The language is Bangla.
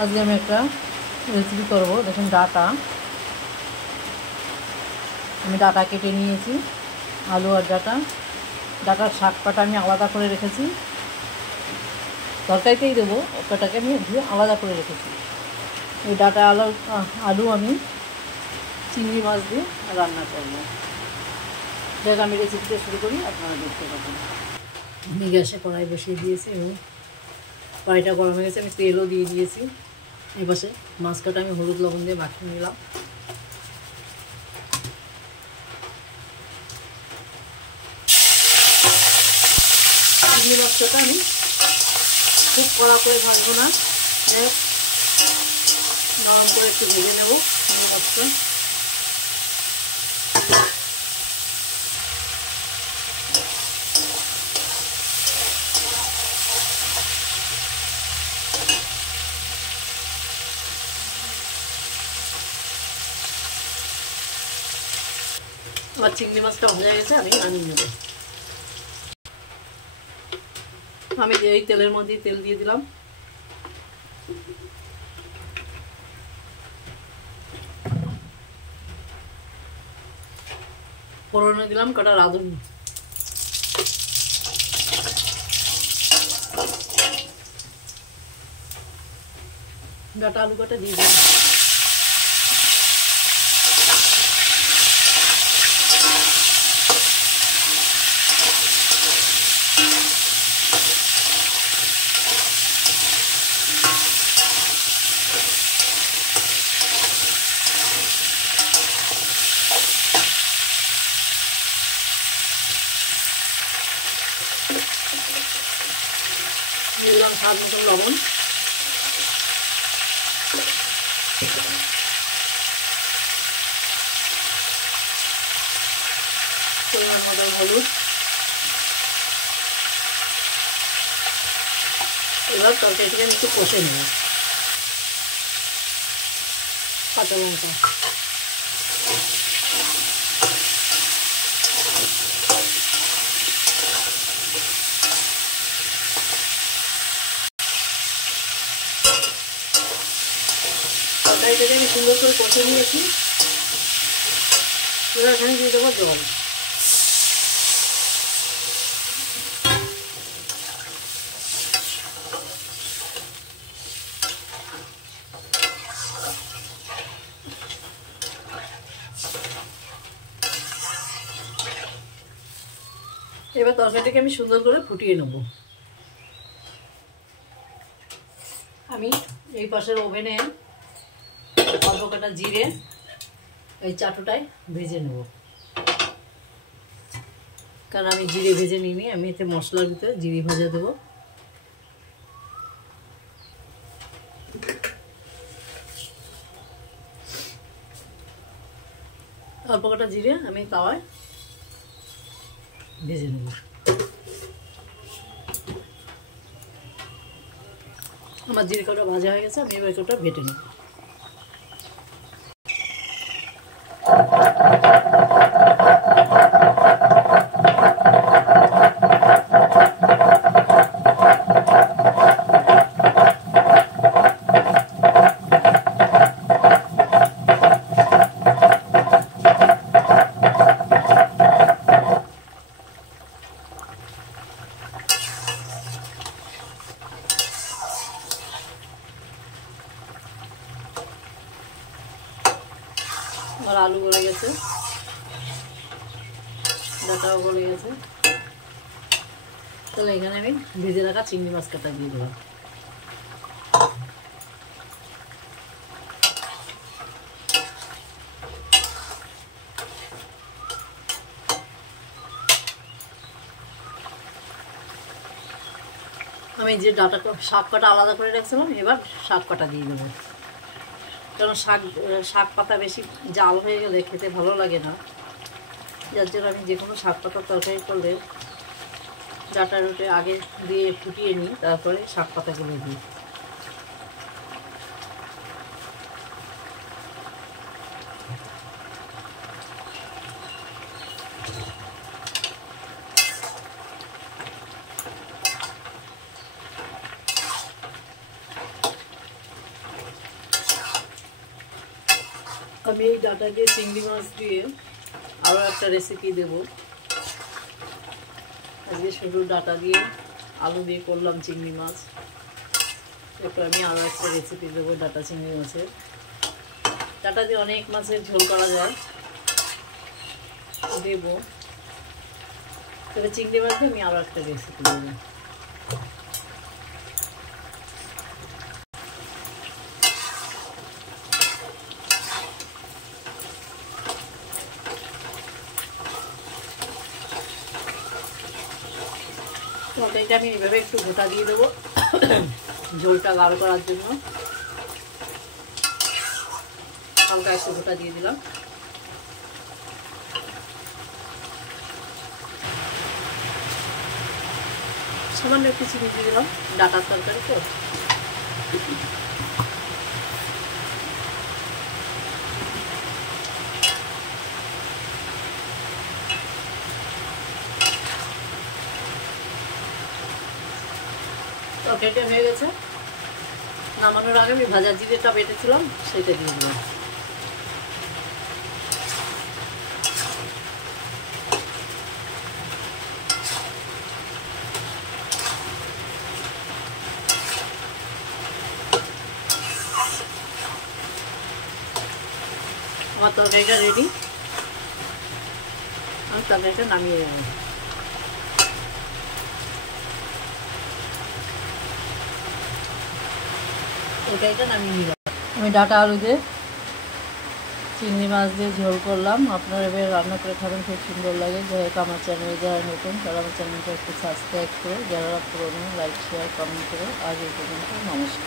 আজকে আমি একটা রেসিপি করব। দেখুন ডাটা, আমি ডাটা কেটে নিয়েছি, আলু আর ডাটার শাক পাটা আমি আলাদা করে রেখেছি, তরকারিতেই দেবো, ওটাকে আমি ধুয়ে আলাদা করে রেখেছি। এই ডাটা আলু আমি চিংড়ি মাছ দিয়ে রান্না করব। দেখ আমি রেসিপিটা শুরু করি, আপনারা দেখতে পাবেন। আমি গ্যাসে কড়াই বসিয়ে দিয়েছি এবং কড়াইটা গরম হয়ে গেছে, আমি তেলও দিয়ে দিয়েছি। এপাশে মাছ কাটা আমি হলুদ লবণ দিয়ে মাখিয়ে নিলাম। চিংড়ি মাছটা আমি খুব কড়া করে ভাজবো না, নরম করে একটু ভেজে নেব চিংড়ি মাছটা। আমার চিংড়ি মাছটা ভাজা গেছে, আমি নামিয়ে নেব। আমি এই তেলের মধ্যে তেল দিয়ে দিলাম, ফোড়নে দিলাম কটা রাঁধুনি, ডাটা আলু কটা দিয়ে দিলাম। দিয়ে দিলাম স্বাদ মতন লবণ, পরিমাণ মতন হলুদ। এবার তরকারিটাকে আমি একটু কষে নেব। কাঁচা লঙ্কা, তরকারিটাকে আমি সুন্দর করে কষে নিয়েছি। এবার এখানে দিয়ে দেবো জল। এবার তরকারিটাকে আমি সুন্দর করে ফুটিয়ে নেব। আমি এই পাশের ওভেনে অল্প কটা জিরে এই চাটুটায় ভেজে নেব, কারণ আমি জিরে ভেজে নিইনি, আমি এতে মশলার ভিতরে জিরে ভাজা দেবো। অল্প কটা জিরে আমি তাওয়ায় ভেজে নেব। আমার জিরে কটা ভাজা হয়ে গেছে, আমি এবার কটা বেটে নেব। আমার আলু গলে গেছে, ডাটাও গলে গেছে, তাহলে এখানে আমি ভেজে রাখা চিংড়ি মাছ কাটা দিয়ে দেবো। আমি যে শাক কাটা আলাদা করে রাখছিলাম, এবার শাক কাটা দিয়ে দেবো, কারণ শাক পাতা বেশি জাল হয়ে গেলে খেতে ভালো লাগে না। যার জন্য আমি যে কোনো শাক পাতার তরকারি করলে ডাটা রুটে আগে দিয়ে ফুটিয়ে নিই, তারপরে শাক পাতাগুলো দিই। আমি এই ডাটা দিয়ে চিংড়ি মাছ দিয়ে আরও একটা রেসিপি দেব। আজকে শুধু ডাটা দিয়ে আলু দিয়ে করলাম চিংড়ি মাছ। এরপর আমি আরও একটা রেসিপি দেবো ডাটা চিংড়ি মাছের। ডাটা দিয়ে অনেক মাছের ঝোল করা যায়, দেব। তবে চিংড়ি মাছ দিয়ে আমি আরও একটা রেসিপি দেবো। তরকারিটা আমি এইভাবে একটু গোটা দিয়ে দেবো ঝোলটা গাঢ় করার জন্য। হালকা একটু গোটা দিয়ে দিলাম। সামান্য একটু চিনি দিয়ে দিলাম, ডাটার তরকারি তো। তরকারিটা হয়ে গেছে। নামানোর আগে আমি ভাজা জিরেটা বেটেছিলাম, সেটা দিয়ে দিলাম। আমার তরকারিটা রেডি। আমি তরকারিটা নামিয়ে নেব। তরকারিটা নামিয়ে নিলাম। আমি ডাটা আলু দিয়ে চিংড়ি মাছ দিয়ে ঝোল করলাম। আপনারা এবার রান্না করে খাবেন, খুব সুন্দর লাগে। যাই হোক, আমার চ্যানেলে যারা নতুন তারা আমার চ্যানেলটা একটু সাবস্ক্রাইব করে, যারা পুরনো লাইক শেয়ার কমেন্ট করে। আজ এই পর্যন্ত, নমস্কার।